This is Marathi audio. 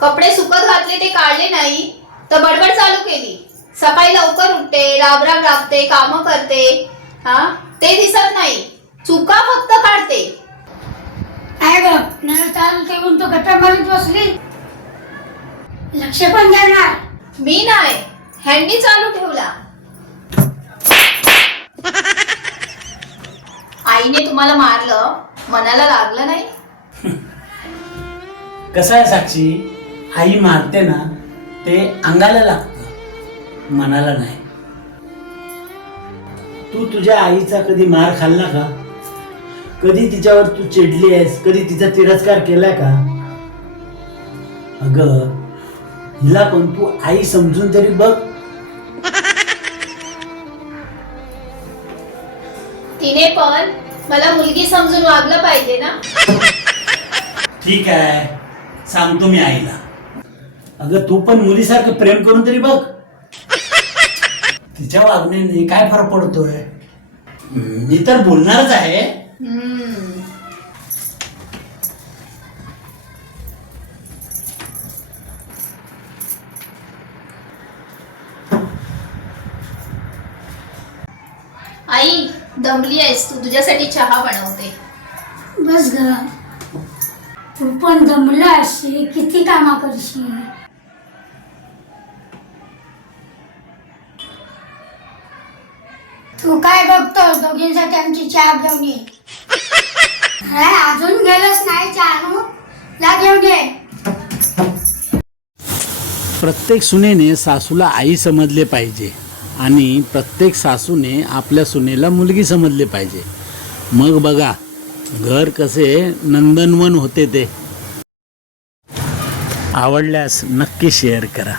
कपडे सुकत घातले ते काढले नाही तर बडबड चालू केली. सकाळी लवकर उठते, राबराब राबते, कामं करते, हा ते दिसत नाही. चुका फक्त काढते. काय ग नळ चालू ठेवून तो गप्पा मारत बसली. लक्ष पण देणार. मी नाही, ह्यांनी चालू ठेवला. आईने तुम्हाला मारलं, मनाला लागलं नाही? कसं आहे साक्षी, आई मारते ना ते अंगाला लागतं, मनाला नाही. तू तुझ्या आईचा कधी मार खाल्ला का? कधी तिच्यावर तू चिडली आहेस? कधी तिचा तिरस्कार केलाय का? अगं हिला पण तू आई समजून तरी बघ. तिने पण मला मुलगी समजून वागलं पाहिजे ना. ठीक आहे, सांगतो मी आईला. अगं तू पण मुलीसारखं प्रेम करून तरी बघ. तिच्या वागण्याने काय फरक पडतोय? मी तर बोलणारच आहे. आई दमली आहेस तू, तुझ्यासाठी चहा बनवते. बस ग, तू पण दमला अशी किती कामा करशील. तू काय बघतो? दोघींसाठी आमची चहा घेऊन ये. अजून गेलंच नाही चहा आणू, जा घेऊन ये. प्रत्येक सुनेने सासूला आई समजले पाहिजे आणि प्रत्येक सासूने आपल्या सुनेला मुलगी समजले पाहिजे. मग बघा घर कसे नंदनवन होते ते. आवडल्यास नक्की शेअर करा.